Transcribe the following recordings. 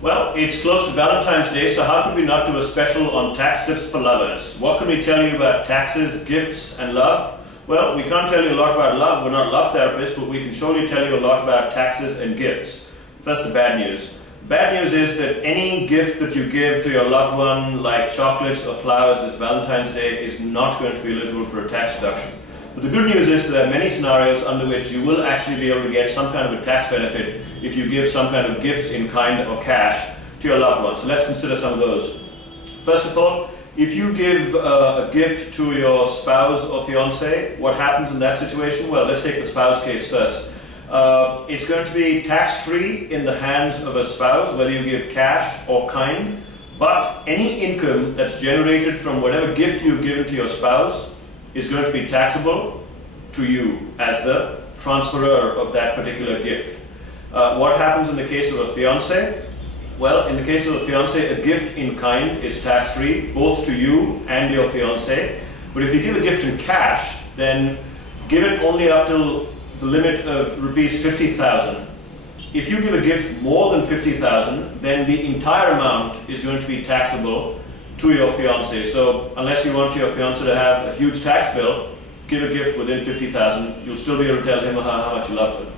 Well, it's close to Valentine's Day, so how could we not do a special on tax tips for lovers? What can we tell you about taxes, gifts, and love? Well, we can't tell you a lot about love. We're not love therapists, but we can surely tell you a lot about taxes and gifts. First, the bad news. Bad news is that any gift that you give to your loved one, like chocolates or flowers this Valentine's Day, is not going to be eligible for a tax deduction. But the good news is that there are many scenarios under which you will actually be able to get some kind of a tax benefit if you give some kind of gifts in kind or cash to your loved one. So let's consider some of those. First of all, if you give a gift to your spouse or fiance, what happens in that situation? Well, let's take the spouse case first. It's going to be tax-free in the hands of a spouse, whether you give cash or kind, but any income that's generated from whatever gift you've given to your spouse is going to be taxable to you as the transferor of that particular gift. What happens in the case of a fiance? Well, in the case of a fiance, a gift in kind is tax-free, both to you and your fiance. But if you give a gift in cash, then give it only up till the limit of rupees 50,000. If you give a gift more than 50,000, then the entire amount is going to be taxable to your fiance. So unless you want your fiance to have a huge tax bill, give a gift within 50,000. You'll still be able to tell him or her how much you love them.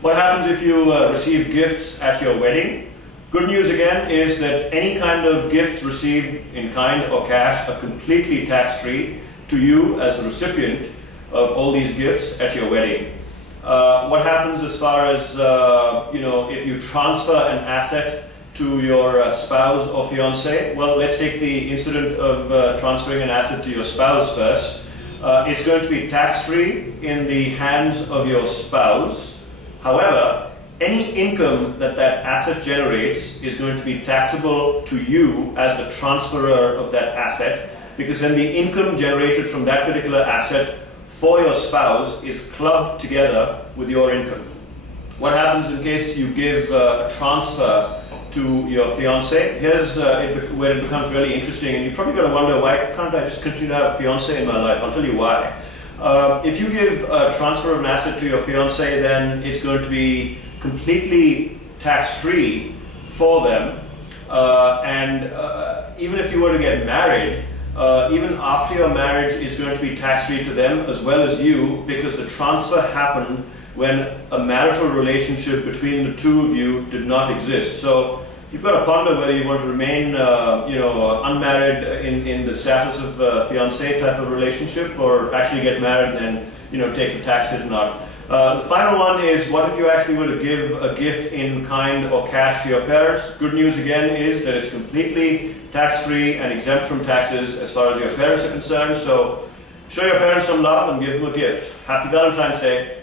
What happens if you receive gifts at your wedding? Good news again is that any kind of gifts received in kind or cash are completely tax-free to you as the recipient of all these gifts at your wedding. What happens as far as, if you transfer an asset to your spouse or fiance? Well, let's take the incident of transferring an asset to your spouse first. It's going to be tax-free in the hands of your spouse. However, any income that that asset generates is going to be taxable to you as the transferor of that asset, because then the income generated from that particular asset for your spouse is clubbed together with your income. What happens in case you give a transfer to your fiance? Here's where it becomes really interesting, and you're probably going to wonder, why can't I just continue to have a fiance in my life? I'll tell you why. If you give a transfer of an asset to your fiance, then it's going to be completely tax-free for them, even if you were to get married, even after your marriage is going to be tax-free to them as well as you, because the transfer happened when a marital relationship between the two of you did not exist. So you've got to ponder whether you want to remain unmarried in the status of a fiancé type of relationship, or actually get married and then takes a tax hit or not. The final one is, what if you actually were to give a gift in kind or cash to your parents? Good news again is that it's completely tax-free and exempt from taxes as far as your parents are concerned. So show your parents some love and give them a gift. Happy Valentine's Day.